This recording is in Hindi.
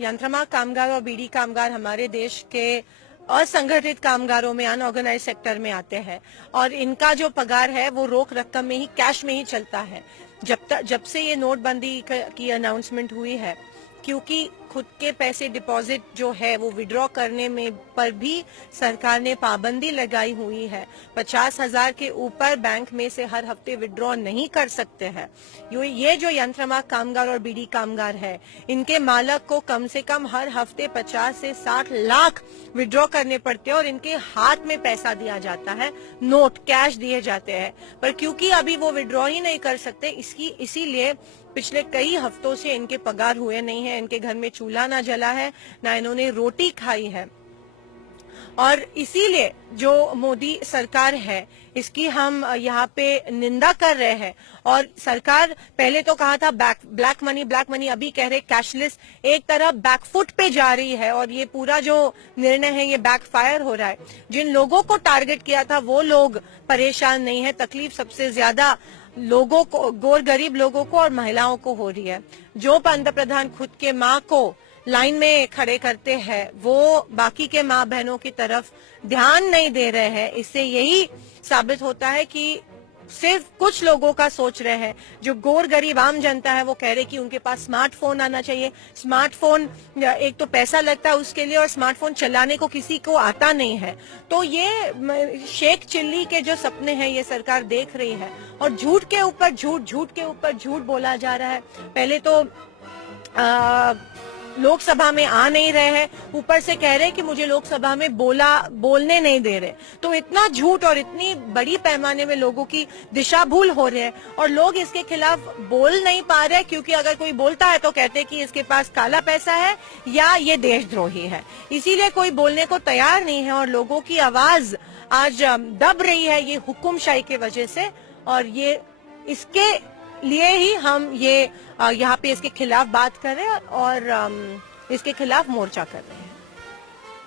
यंत्रमाग कामगार और बीड़ी कामगार हमारे देश के असंगठित कामगारों में, अनऑर्गेनाइज सेक्टर में आते हैं और इनका जो पगार है वो रोक रकम में ही, कैश में ही चलता है। जब से ये नोटबंदी की अनाउंसमेंट हुई है, क्योंकि खुद के पैसे डिपॉजिट जो है वो विड्रॉ करने में पर भी सरकार ने पाबंदी लगाई हुई है। 50,000 के ऊपर बैंक में से हर हफ्ते विड्रॉ नहीं कर सकते हैं। ये जो यंत्रमाग कामगार और बीड़ी कामगार है, इनके मालक को कम से कम हर हफ्ते 50 से 60 लाख विड्रॉ करने पड़ते हैं और इनके हाथ में पैसा दिया जाता है, नोट कैश दिए जाते हैं। पर क्योंकि अभी वो विड्रॉ ही नहीं कर सकते, इसीलिए पिछले कई हफ्तों से इनके पगार हुए नहीं है, इनके घर में चूल्हा ना जला है, ना इन्होंने रोटी खाई है। और इसीलिए जो मोदी सरकार है, इसकी हम यहाँ पे निंदा कर रहे हैं। और सरकार पहले तो कहा था ब्लैक मनी, अभी कह रहे कैशलेस। एक तरह बैकफुट पे जा रही है और ये पूरा जो निर्णय है ये बैकफायर हो रहा है। जिन लोगों को टारगेट किया था वो लोग परेशान नहीं है, तकलीफ सबसे ज्यादा लोगों को, गोर गरीब लोगों को और महिलाओं को हो रही है। जो पंतप्रधान खुद के माँ को लाइन में खड़े करते हैं, वो बाकी के माँ बहनों की तरफ ध्यान नहीं दे रहे हैं। इससे यही साबित होता है कि सिर्फ कुछ लोगों का सोच रहे हैं। जो गोर गरीब आम जनता है वो कह रहे कि उनके पास स्मार्टफोन आना चाहिए। स्मार्टफोन एक तो पैसा लगता है उसके लिए, और स्मार्टफोन चलाने को किसी को आता नहीं है। तो ये शेख चिल्ली के जो सपने हैं ये सरकार देख रही है और झूठ के ऊपर झूठ बोला जा रहा है। पहले तो लोकसभा में आ नहीं रहे हैं, ऊपर से कह रहे हैं कि मुझे लोकसभा में बोलने नहीं दे रहे। तो इतना झूठ और इतनी बड़ी पैमाने में लोगों की दिशा भूल हो रही है और लोग इसके खिलाफ बोल नहीं पा रहे, क्योंकि अगर कोई बोलता है तो कहते हैं कि इसके पास काला पैसा है या ये देशद्रोही है। इसीलिए कोई बोलने को तैयार नहीं है और लोगों की आवाज आज दब रही है ये हुक्मशाही की वजह से। और ये इसके लिए ही हम ये यहाँ पे इसके खिलाफ बात कर रहे हैं और इसके खिलाफ मोर्चा कर रहे हैं।